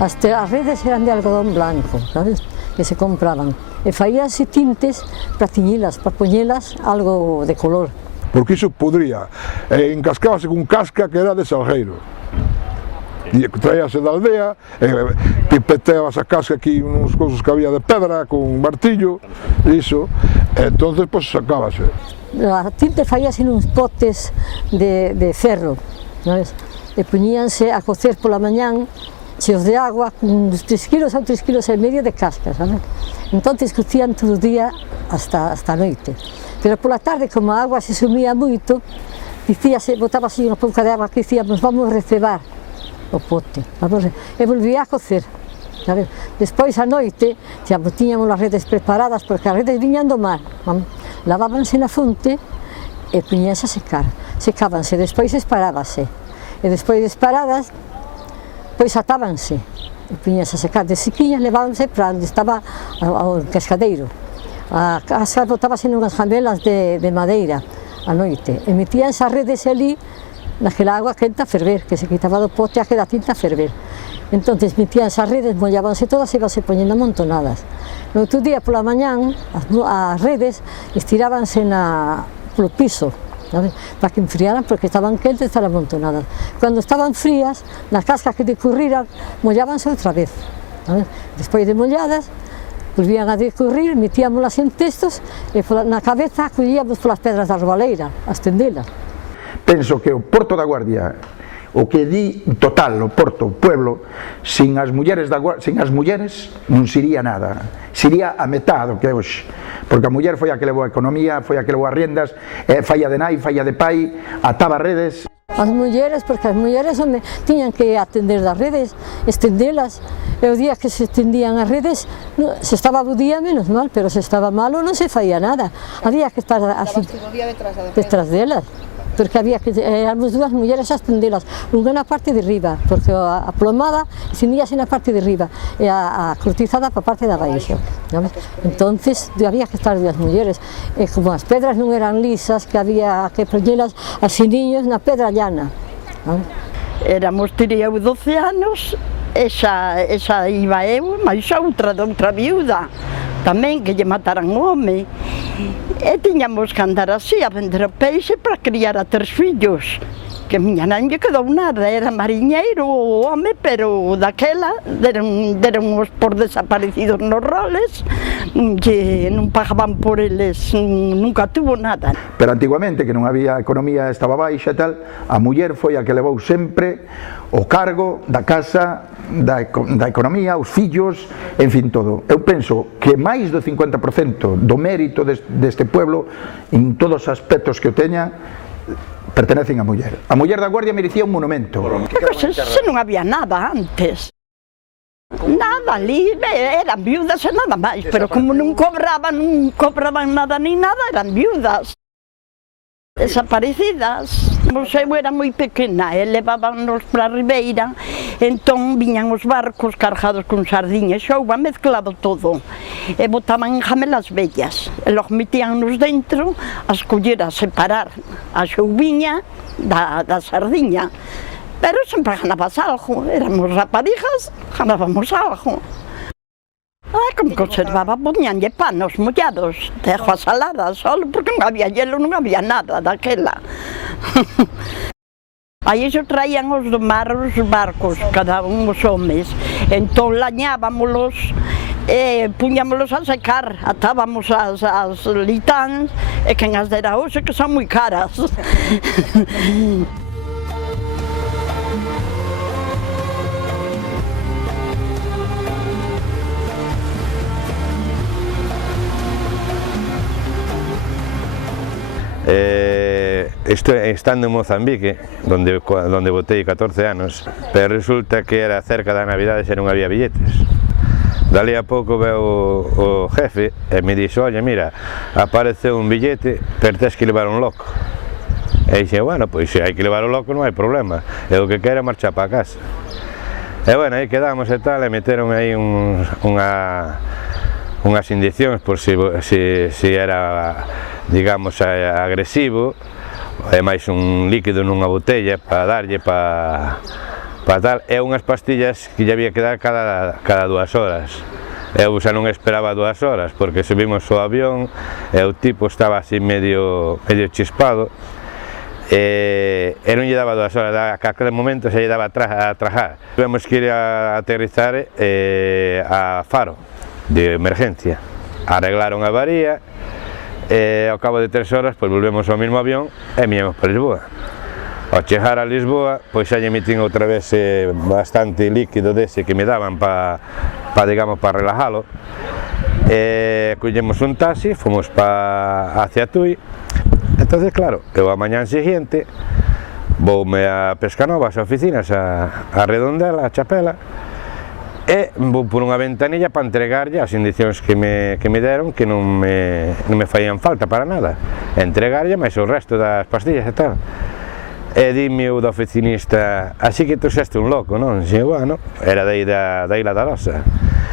As redes eran de algodón blanco, sabes? Que se compraban. E faíanse tintes para tiñilas, para poñelas algo de color. Porque iso podría, encascábase con casca que era de salgueiro. E traíase da aldea, pipeteabas a casca aquí uns cousas que había de pedra, con un martillo, iso, e entonces pues sacábase. A tinte faíase nuns potes de ferro, sabes? E poñíanse a cocer pola mañán, cheos de agua, con 3 kilos ou 3 kilos e medio de casca, sabes? Entonces cocían todo o día hasta a noite. Pero pola tarde, como a agua se sumía moito, dicíase, botábase unha pouca de agua que dicíamos, vamos recebar o pote, e volvía a cocer, sabes? Despois a noite, tiñamos as redes preparadas, porque as redes viñan do mar, lavábanse na fonte e poñíanse a secar, secábanse, despois esparábase, e despois de esparadas, pois atábanse, e poñíanse a secar, de sequiñas levábanse para onde estaba o cascadeiro, a casca botábase nunhas jamelas de madeira a noite, e metíanse as redes ali, naquela agua quente a ferver, que se quitaba do pote a queda tinta a ferver. Entón, metíanse as redes, mollábanse todas e ibanse poñendo amontonadas. No outro día, pola mañán, as redes estirábanse polo piso, sabes? Para que enfriaran, porque estaban quentes e estaban amontonadas. Cando estaban frías, nas cascas que decurriran, mollábanse outra vez, sabes? Despois de molladas, volvían a decurrir, metíamolas en testos e na cabeza collíamos polas pedras da arbaleira, a estendelas. Penso que o Porto da Guardia, o que di total, o Porto, o pueblo, sin as mulleres non sería nada, sería a metade do que é hoxe, porque a muller foi a que levou a economía, foi a que levou as riendas, falla de nai, falla de pai, ataba redes. As mulleres, porque as mulleres tiñan que atender das redes, estendelas, e o día que se estendían as redes, se estaba bo día, menos mal, pero se estaba malo non se faía nada, había que estar así, detrás delas. Porque había que, éramos dúas mulleres a estendelas, unha na parte de riba, porque a plomada estendíase na parte de riba e a cortizada para a parte de abaixo, sabes? Entonces había que estar dúas mulleres, e como as pedras non eran lisas, que había que poñelas así niños na pedra llana, sabes? Éramos, tería 12 anos, e xa iba eu, máis outra viúda, tamén que lle mataran o home, e tiñamos que andar así a vender o peixe para criar a 3 fillos, que a miña non lle quedou nada, era mariñeiro o home, pero daquela deron os por desaparecidos nos roles, non pagaban por eles, nunca tuvo nada. Pero antiguamente, que non había economía, estaba baixa e tal, a muller foi a que levou sempre o cargo da casa, da economía, os fillos, en fin, todo. Eu penso que máis do 50% do mérito deste pueblo, en todos os aspectos que o teña, pertenecen á muller. A muller da Guardia merecía un monumento. Se non había nada antes. Nada, ali eran viudas e nada máis, pero como non cobraban nada ni nada, eran viudas. Desaparecidas. Eu era moi pequena e levábanos para a ribeira, entón viñan os barcos cargados con sardiñas, xouba, mezclado todo, e botaban en jamelas vellas, e logo metíannos dentro a escoller, a separar a xouviña da sardiña, pero sempre ganabas algo, éramos raparijas, ganábamos algo. Como conservaba, poñanlle panos mollados, de agua salada, solo porque non había hielo, non había nada daquela. Aí xo traían os do mar os barcos, cada un os homes, entón lañábamolos e puñámolos a secar, atábamos as litáns e quen as dera hoxe que son moi caras. Estando en Mozambique, donde botei 14 anos, pero resulta que era cerca da Navidade e non había billetes. Dali a pouco veo o jefe e me dixo, oye, mira, apareceu un billete, pero tens que levar un loco. E dixe, bueno, pois se hai que levar o loco non hai problema, e o que quero é marchar para casa. E bueno, aí quedamos e tal, e meteron aí unhas indicións por si era, digamos, agresivo, e máis un líquido nunha botella para darlle para para tal, e unhas pastillas que lle había que dar cada 2 horas. Eu xa non esperaba 2 horas, porque subimos ao avión e o tipo estaba así medio chispado, e non lle daba 2 horas, a aquel momento xa lle daba a trajar. Tuvemos que ir a aterrizar a Faro, de emergencia. Arreglaron a avaría, e ao cabo de 3 horas pois volvemos ao mesmo avión e viñemos para Lisboa. Ao chegar a Lisboa, pois xa lle metín outra vez bastante líquido dese que me daban para relajalo. Collemos un taxi, fomos hacia Tui. Entonces, claro, eu a mañán seguinte voume a Pescanova, as oficinas, a Redondela, a Chapela, e vou por unha ventanilla para entregarlle as indicións que me deron, que non me faían falta para nada, entregarlle máis o resto das pastillas e tal. E dime o da oficinista, así que tú xeste un loco, non? E bueno, era da Ila da Rosa.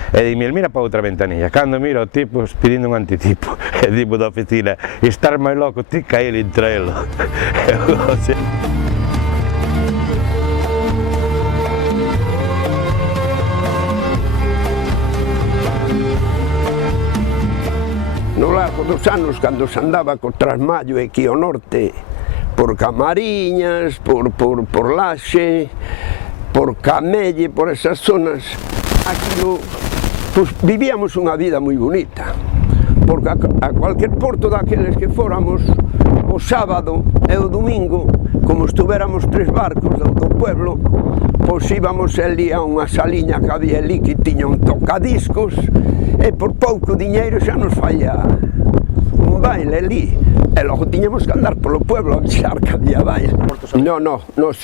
E dime, mira para outra ventanilla. Cando miro o tipo pedindo un antitipo, e dime da oficina, estar máis loco ti que ele entraelo. No largo dos anos, cando se andaba co Trasmallo e aquí ao norte, por Camariñas, por Laxe, por Camelle, por esas zonas, aquilo, pues, vivíamos unha vida moi bonita, porque a cualquier porto daqueles que fóramos, o sábado e o domingo, como estuvéramos 3 barcos do pueblo, pois íbamos ali a unha saliña que había ali que tiña un tocadiscos, e por pouco diñeiro xa nos falla un baile ali. E logo tiñamos que andar polo pueblo a avisar que había baile. Nos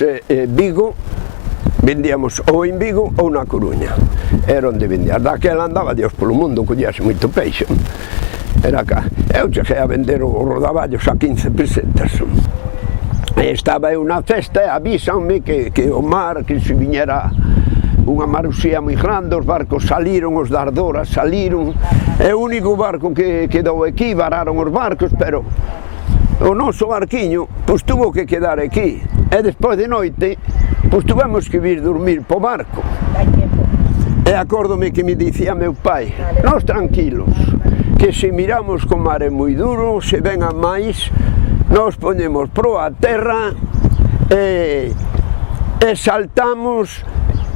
Vigo vendíamos ou en Vigo ou na Coruña. Era onde vendías. Daquela andaba Dios polo mundo, collíase moito peixe. Era cá. Eu cheguei a vender os rodaballos a 15 pesetas. E estaba eu na festa e avísanme que o mar, que se viñera unha marusía moi grande, os barcos saliron, os da Ardora saliron, é o único barco que quedou aquí, vararon os barcos, pero o noso barquiño, pois tuvo que quedar aquí, e despois de noite, pois tuvemos que vir dormir po barco. E acórdome que me dicía meu pai, nós tranquilos, que se miramos que o mar é moi duro, se ven a máis, nós poñemos proa a terra e saltamos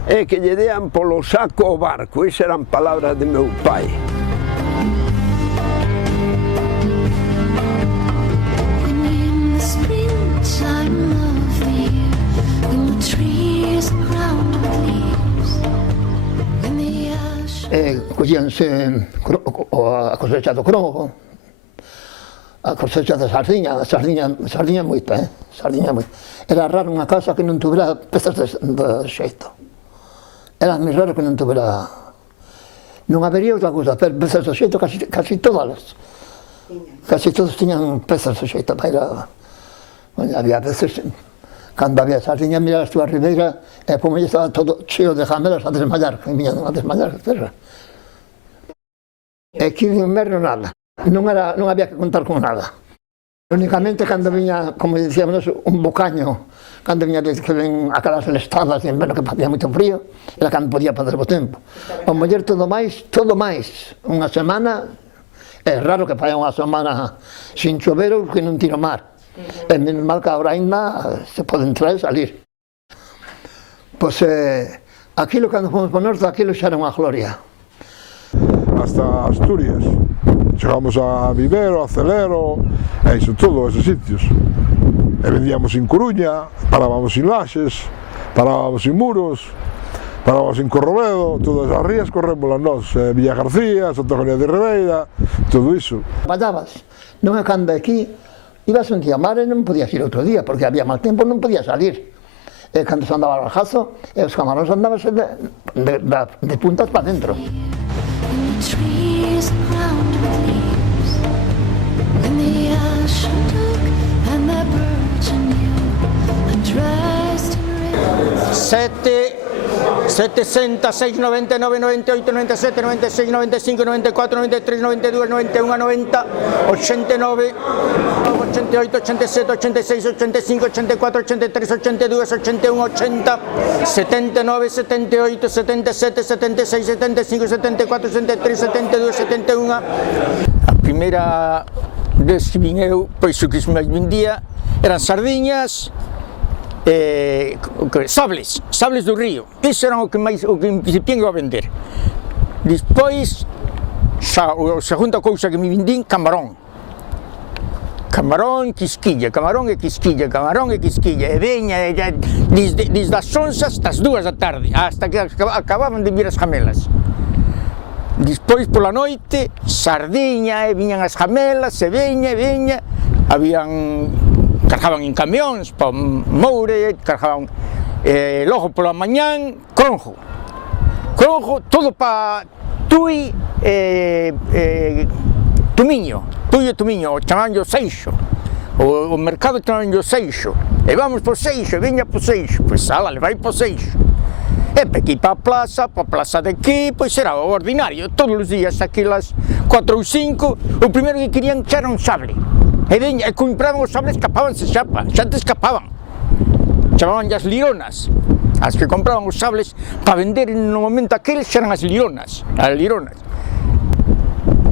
e que lle dean polo saco o barco. Iso eran palabras de meu pai. Collíanse a cosecha do crogo, a cosecha da sardiña moita, sardiña moita. Era raro unha casa que non tuvera pezas de xeito. Era moi raro que non tuvera... Non habería outra cousa, pero pezas de xeito casi todas. Casi todos tiñan pezas de xeito. Había veces, cando había sardiña, miras tú a ribeira, e por medio estaba todo cheo de jamelas a desmayar, que viñan a desmayar a terra. E aquí de inverno nada, non había que contar con nada. Únicamente cando viña, como dicíamos, un bocaño, cando viña que ven aquelas lestadas de inverno que facía moito frío, era cando podía fazer o tempo. O mellor todo máis, unha semana, é raro que fai unha semana sin chover ou que non tiro mar. É menos mal que agora ainda se pode entrar e salir. Pois aquilo cando fomos por norte, aquilo xa era unha gloria. Hasta Asturias. Chegamos a Vivero, a Celero, e iso todo, esos sitios. E vendíamos en Coruña, parábamos en Laxes, parábamos en Muros, parábamos en Corrobedo, todas as rías corrémolas nós, Villa García, Santa María de Ribeira, todo iso. Vallabas, non é cando aquí, ibas un día a mar e non podías ir outro día, porque había mal tempo, non podías salir. E cando se andaba al rajazo, e os camaróns andaban de puntas para dentro. 70, 6, 99, 98, 97, 96, 95, 94, 93, 92, 91, 90, 89, 88, 87, 86, 85, 84, 83, 82, 81, 80, 79, 78, 77, 76, 75, 74, 73, 72, 71. A primeira vez que vin eu, pois o que máis vendía eran sardiñas, sables do río. Iso era o que principiei a vender. Despois, a segunda cousa que me vendín, camarón. Camarón, quisquilla, camarón e quisquilla, camarón e quisquilla. E veña desde as 11 hasta as 2 da tarde, hasta que acababan de vir as jamelas. Despois, pola noite, sardiña, e viñan as jamelas, e veña, cargaban en camións para Moure, cargaban, logo pola mañán, cronjo, todo para Tui e Tumiño, o chamanllo Seixo, o mercado chamanllo Seixo, e vamos por Seixo, e viña por Seixo, pois ala, le vai por Seixo. E para aquí, para a plaza de aquí, pois era o ordinario, todos os días, aquí las 4 ou 5, o primeiro que querían era un sable. E compraban os sables, escapábanse xa te escapaban. Chamaban as lironas. As que compraban os sables para vender no momento aquel xa eran as lironas.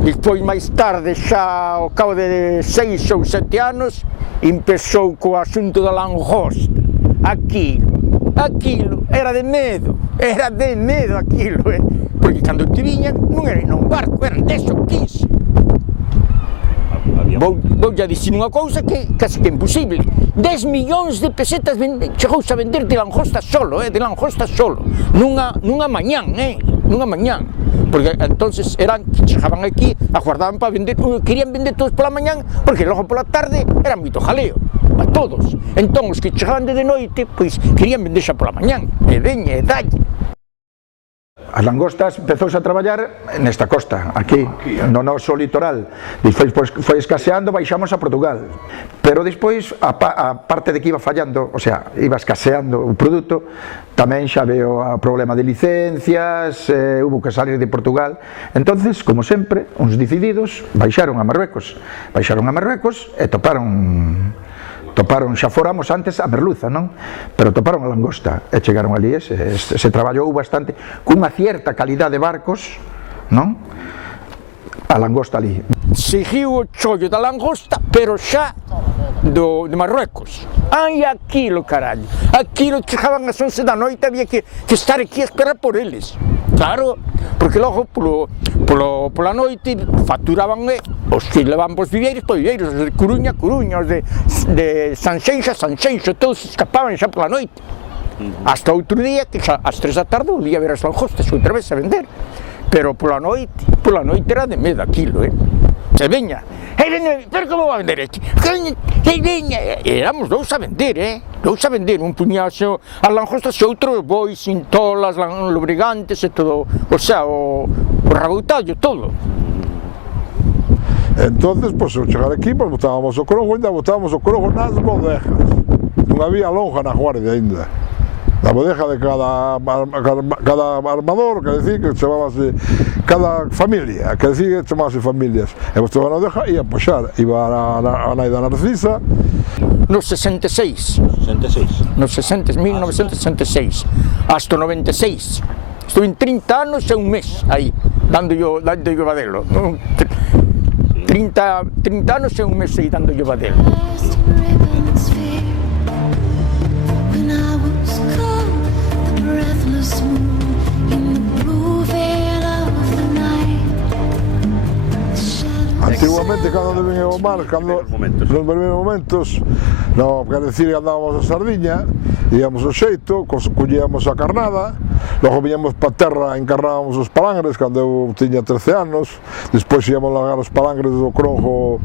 Despois, máis tarde, xa ao cabo de 6 ou 7 anos, empezou co asunto da langosta. Aquilo, era de medo aquilo, porque cando te viñan non era un barco, eran 10 ou 15. Vou a dicir unha cousa que casi que é imposible. 10 millóns de pesetas chegouse a vender de langosta solo, nunha mañán, porque entonces chegaban aquí, aguardaban para vender, querían vender todos pola mañán, porque logo pola tarde era moito jaleo, a todos. Entón, os que chegaban de noite, pois querían vender xa pola mañán, e veña, e dalle. As langostas empezouse a traballar nesta costa, aquí, no noso litoral. Despois foi escaseando, baixamos a Portugal. Pero despois, a parte de que iba fallando, o sea, iba escaseando o produto, tamén xa veo o problema de licencias, hubo que salir de Portugal. Entonces, como sempre, uns decididos baixaron a Marruecos e toparon, xa fóramos antes a merluza, non? Pero toparon a langosta e chegaron ali, se traballou bastante, cunha cierta calidad de barcos, non? A langosta ali. Seguiu o chollo da langosta, pero xa de Marruecos. Ai, aquilo, carallo. Aquilo chegaban as 11 da noite, había que estar aquí a esperar por eles. Claro, porque logo pola noite facturaban os que levaban os viveiros, os de Coruña, os de Sanxenxo, todos escapaban xa pola noite. Hasta outro día, que xa ás 3 da tarde volvía a ver as langostas outra vez a vender. Pero pola noite era de medo aquilo, Se veña, pero como va a vender este? Veña, éramos dous a vender, un puñaxo as langostas e outro bois, cintolas, lubrigantes e todo, o sea, o raboutallo, todo. Entonces, pois, ao chegar aquí, pois, botábamos o crojo, ainda botábamos o crojo nas bodejas. Non había lonja na Guardia ainda. Na bodeja de cada armador, que decir que chamábase cada familia, que decir que chamábase familias. E vos toda na bodeja ia poxar, iba a nai da Narcisa. No 66. 1966, hasta 96. Estuve en 30 anos e un mes aí, dando yo badelo. 30 anos e un mes aí dando yo badelo. Antiguamente, cando venía o mar, nos primeiros momentos, quer decir, andábamos a sardiña, íamos ao xeito, collíamos a carnada, logo viñamos para terra, encarnábamos os palangres, cando eu tiña 13 anos, despois íamos largar os palangres do Cronjo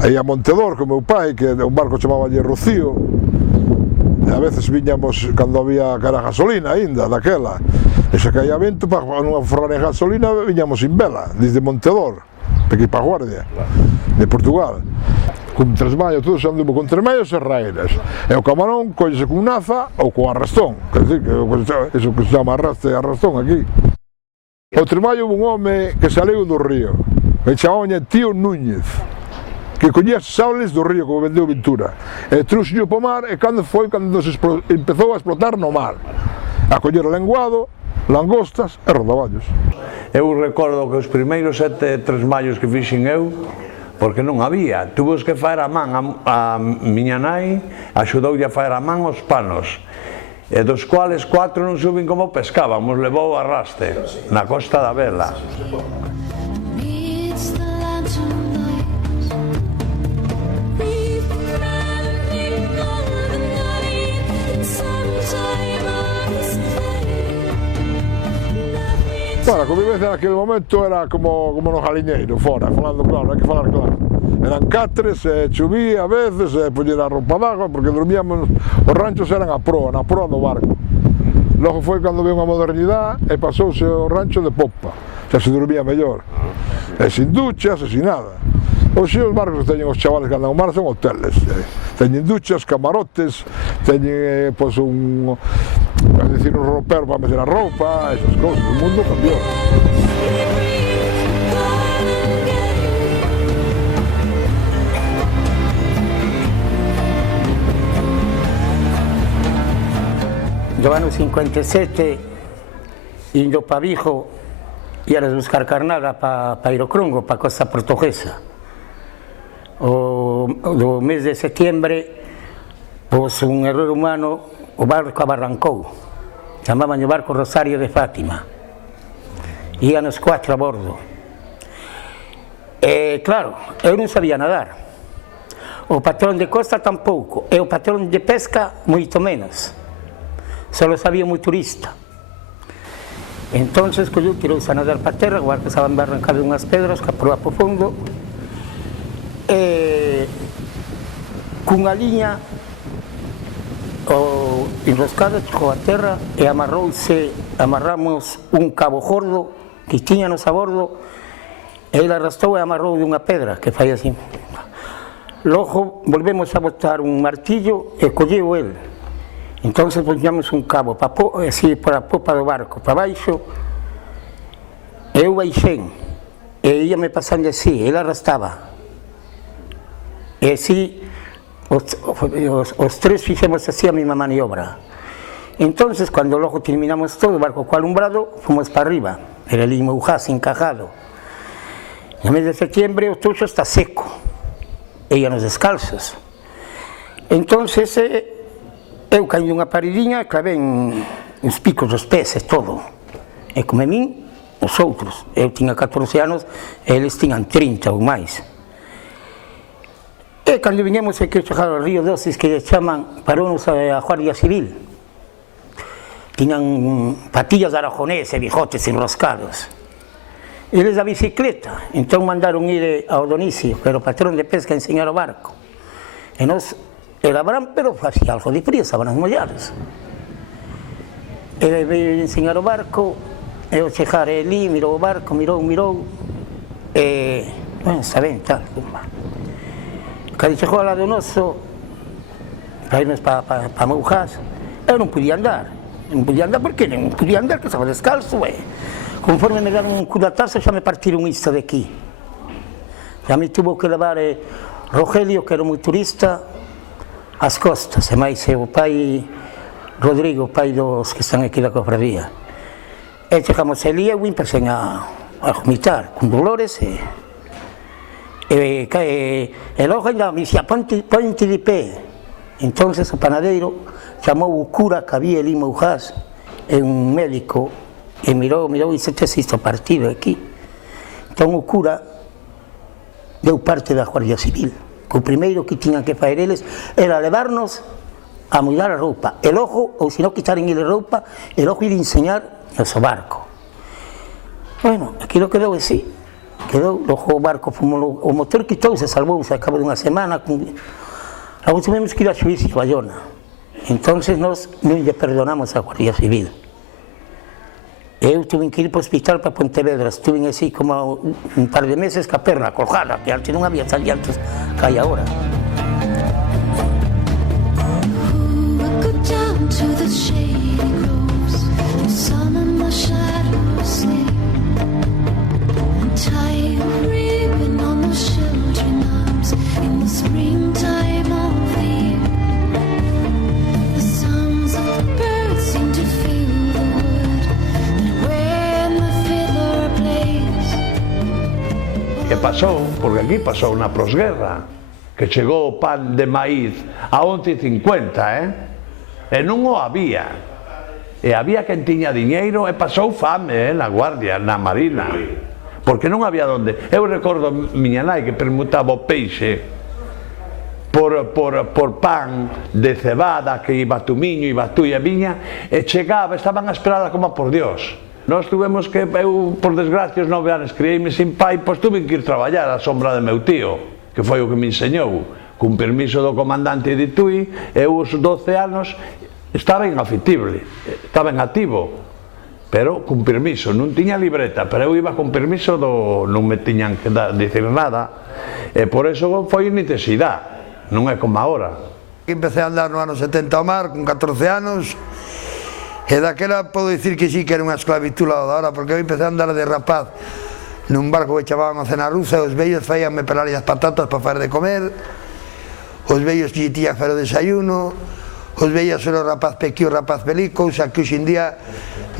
aí a Montedor, con meu pai, que un barco chamaballe Rocío, e a veces viñamos, cando había que era gasolina aínda, daquela, e se caía vento, para non forrar en gasolina, viñamos sin vela, desde Montedor, aquí para a Guardia, de Portugal. con tresmallo, todo se anduvo con tresmallos e raeiras. E o camarón collese con naza ou con arrastón, quer dizer, que eso que se chama arrastón aquí. O tresmallo houve un home que saleu do río, que chamaban Tío Núñez, que collía as saules do río, como vendeu Ventura, e trouxo para o mar, e cando foi, cando empezou a explotar no mar, a coller o lenguado, langostas e rodaballos. Eu recordo que os primeiros 7 tresmallos que fixen eu, porque non había, tuvos que faer a man, a miña nai axudoulle a faer a man os panos, e dos cuales 4 non suben como pescábamos, levou a arraste, na Costa da Vela. Bueno, a convivencia naquele momento era como no galiñeiro, fora, falando claro, hai que falar claro. Eran catres, chovía a veces, poñer a roupa d'agua, porque dormíamos, os ranchos eran na proa do barco. Logo foi cando veio unha modernidade e pasouse o rancho de popa, xa se dormía mellor, e sin duchas e sin nada. Hoxe os barcos que teñen os chavales que andan ao mar son hoteles, teñen duchas, camarotes, teñen pois un ropero para meter a roupa, esas cousas, o mundo cambiou. No ano 57, indo para Vigo, íamos buscar carnada para Aerocrongo, para a costa portuguesa. O mes de setembro, pois un error humano, o barco abarrancou. Chamaban o barco Rosario de Fátima. Íanos 4 a bordo. E claro, eu non sabía nadar. O patrón de costa tampouco, e o patrón de pesca moito menos. Solo sabía moi turista. Entonces, eu tirouse a nadar para a terra, o barco estaba embarrancado en unhas pedras, que proa por fondo, e cunha liña enroscada chegou a terra e amarramos un cabo gordo que tiñanos a bordo, e ele arrastou e amarrou de unha pedra que fai así. Logo volvemos a botar un martillo e colleu el. Entón poñamos un cabo así por a popa do barco para baixo, e eu baixen e íame pasando así, ele arrastaba. E así os 3 fixemos así a mesma maniobra. Entón, cando logo terminamos todo, o barco co alumbrado, fomos para arriba, era ali Moujás encajado. No mes de setembro o toxo está seco, e íamos descalzos. Entón, eu caí unha paredinha e clavei uns picos dos pés e todo. E como min, os outros. Eu tiña 14 anos e eles tiñan 30 ou máis. E cando viñemos aquí a chegar ao río Doces, que chaman, parounos a Guardia Civil. Tiñan patillas de aragonés e bigotes enroscados. Eles da bicicleta, entón mandaron ir ao Donicio, que era o patrón de pesca, a enseñar o barco. E nos era verán, pero facía algo de frío, estaban as molladas. E veio enseñar o barco, e ao chegar ali, mirou o barco, mirou, e, bueno, está ben, tal. Cando chegou ao lado noso, para irnos para Moujás, eu non podía andar. Non podía andar porque non podía andar, que estaba descalzo, e conforme me daron un culatazo, xa me partiron isto de aquí. Xa me tuvo que levar Rogelio, que era moi turista, as costas, e máis o pai Rodrigo, pai dos que están aquí da cofradía. E chegamos ali e eu empecé a vomitar, con dolores, e logo ainda me dixía, ponte de pé. Entón o panadeiro chamou o cura que había ali en Moujás, un médico, e mirou e disse, tes isto partido aquí. Entón o cura deu parte da Guardia Civil. O primeiro que tiñan que fazer eles era levarnos a mudar a roupa, e logo, ou se non quitaren ele roupa, e logo ir enseñar noso barco. Bueno, aquilo quedou así, logo o barco, o motor quitouse, salvouse a cabo dunha semana, logo tivemos que ir a xuízo a Bayona. Entón, nós non lle perdonamos a Guardia Civil. Eu tuve que ir para o hospital para Pontevedra, estuve así como un par de meses ca perna colgada, que antes non había saliantes que hai agora. E pasou, porque aquí pasou na posguerra, que chegou o pan de maíz a 11,50, e non o había. E había quen tiña diñeiro e pasou fame na Guardia, na Marina, porque non había onde. Eu recordo miña nai que permutaba o peixe por pan de cebada, que iba tumiño, iba tuia viña, e chegaba, estaban a esperala como por Dios. Nós tuvemos que, eu, por desgracia, os 9 anos criei-me sin pai, pois tuve que ir traballar á sombra de meu tío, que foi o que me enseñou, cun permiso do comandante de Tui, eu os 12 anos estaba inafitible, estaba en activo, pero cun permiso, non tiña libreta, pero eu iba con permiso, non me tiñan que dicir nada, e por eso foi necesidade, non é como agora. Empecé a andar no ano 70 ao mar, con 14 anos, e daquela podo dicir que sí que era unha esclavitud da hora, porque eu empecé a andar de rapaz nun barco que chamaban a cena rusa, os vellos faíanme pelar as patatas para fazer de comer, os vellos que tían que fazer o desayuno, os vellos era o rapaz pequío, o rapaz feliz, cousa que hoxe en día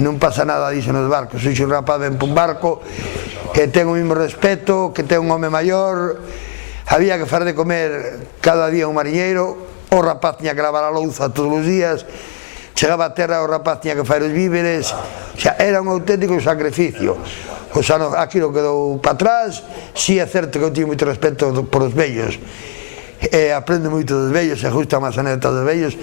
non pasa nada disso nos barcos. Hoxe un rapaz ven por un barco que ten o mesmo respeto, que ten un home maior, había que fazer de comer cada día un mariñeiro, o rapaz tiña que lavar a louza todos os días, chegaba a terra, o rapaz tiña que fazer os víveres, o sea, era un auténtico sacrificio. O sea, aquilo quedou para atrás. Si é certo que eu tiño moito respeto por os vellos, aprendo moito dos vellos, e justo máis anécdotas dos vellos,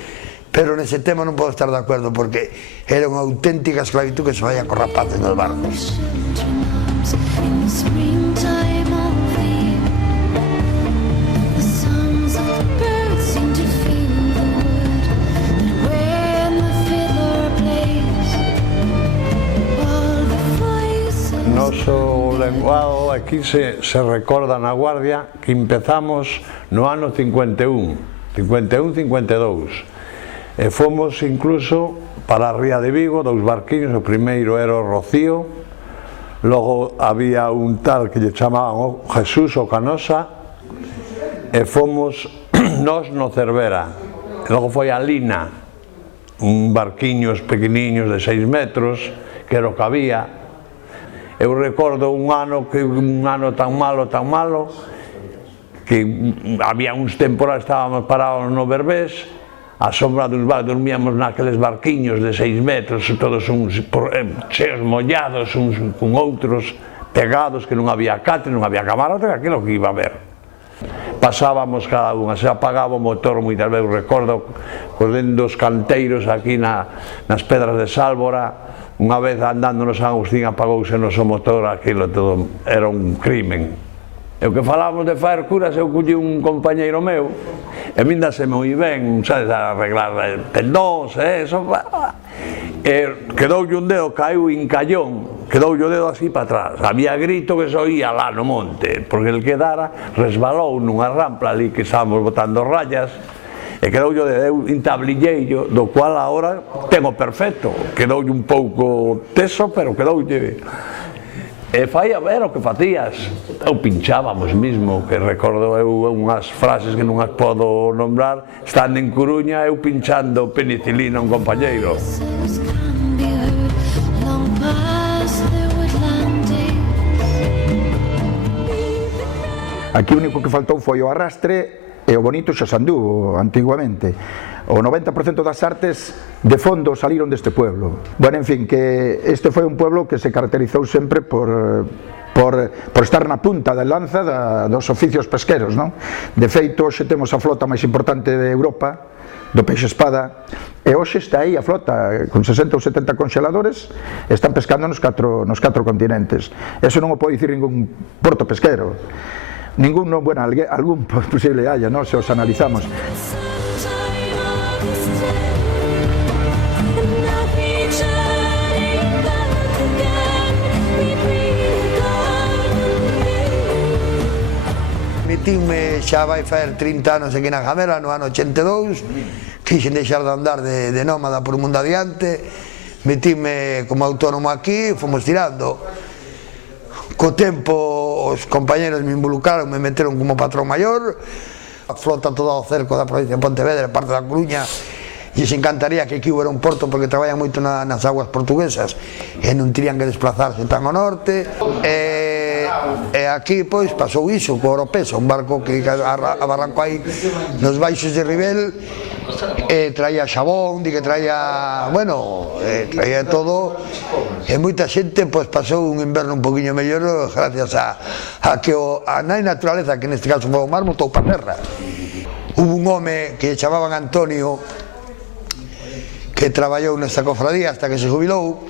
pero nese tema non podo estar de acordo, porque era unha auténtica esclavitud que se falla con rapaces nos barcos. Noso lenguado aquí se recorda na Guardia que empezamos no ano 51-52 e fomos incluso para a Ría de Vigo, 2 barquiños, o primeiro era o Rocío, logo había un tal que lle chamaban o Jesús o Canosa, e fomos nós no Cervera, e logo foi a Lina, un barquiños pequeniños de 6 metros, que era o que había. Eu recordo un ano tan malo, que había uns temporais, estábamos parados no Berbés, a sombra dos barcos, dormíamos naqueles barquiños de 6 metros, todos uns cheos mollados, uns con outros pegados, que non había catre, non había camarote, aquilo que iba a ver. Pasábamos cada unha, se apagaba o motor moitas veces, recordo, correndo os canteiros aquí nas pedras de Sálvora, unha vez andando no San Agustín apagouse o noso motor, aquilo todo era un crimen. E o que falábamos de faer curas, eu culli un compañeiro meu, e min dase moi ben, sabes, a arreglar tendóns, eso, e quedoulle un dedo, caeu incallón, quedoulle o dedo así para atrás, había grito que se oía lá no monte, porque el quedara, resbalou nunha rampla ali que estábamos botando rayas, e quedoulle de intablilleiro, do cual agora tengo perfecto, quedoulle un pouco teso, pero quedoulle. E fai a ver o que facías, ou pinchábamos mismo, que recordo eu unhas frases que non as podo nombrar, estando en Coruña, eu pinchando penicilina a un compañeiro. Aquí o único que faltou foi o arrastre, e o bonito xa se anduvo antiguamente. O 90% das artes de fondo saliron deste pueblo. Bueno, en fin, que este foi un pueblo que se caracterizou sempre por estar na punta da lanza dos oficios pesqueros, non? De feito, hoxe temos a flota máis importante de Europa, do peixe espada, e hoxe está aí a flota con 60 ou 70 congeladores, están pescando nos 4 continentes. Eso non o pode dicir ningún porto pesquero. Ningún, bueno, algún posible haya, ¿no? Se os analizamos. Metinme xa vai fazer 30 anos aquí na Gamela, no ano 82, quixen deixar de andar de nómada por un mundo adiante, metinme como autónomo aquí, fomos tirando. Co tempo os compañeros me involucraron, me meteron como patrón maior, a flota todo ao cerco da provincia de Pontevedra, parte da Coruña, e se encantaría que aquí hubiera un porto porque traballan moito nas aguas portuguesas e non terían que desplazarse tan ao norte. E aquí pois pasou iso co Oropesa, un barco que abarrancou aí nos baixos de Ribel, e traía xabón, que traía, bueno, traía todo, e moita xente pois pasou un inverno un poquinho mellor gracias a que a naturaleza, que neste caso foi o mar, botou pa terra. Hubo un home que chamaban Antonio, que traballou nesta cofradía hasta que se jubilou,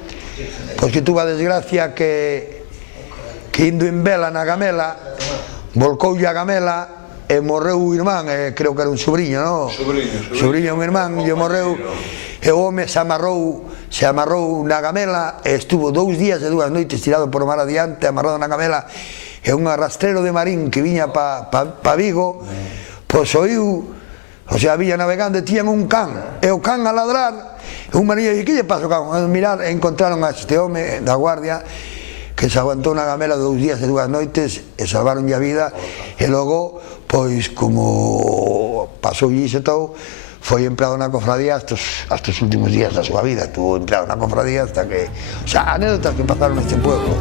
pois que tuvo a desgracia que indo en vela na Gamela, volcoulle a Gamela e morreu o irmán, creo que era un sobrinho, non? Sobrinho, un irmán, e morreu, e o home se amarrou na Gamela e estuvo 2 días e 2 noites tirado por o mar adiante, amarrado na Gamela, e un arrastrero de marín que viña pa Vigo, pois oiu, o sea, viña navegando e tiñan un can, e o can a ladrar, e un mariño dixo, que lle pasa o can? A mirar, e encontraron a este home da guardia, que se aguantou na Gamela 2 días e 2 noites e salvaronlle a vida, e logo, pois, como pasou iso todo, foi empleado na cofradía hasta os últimos días da súa vida, estuvo empleado na cofradía hasta que, o sea, anécdotas que pasaron neste pueblo.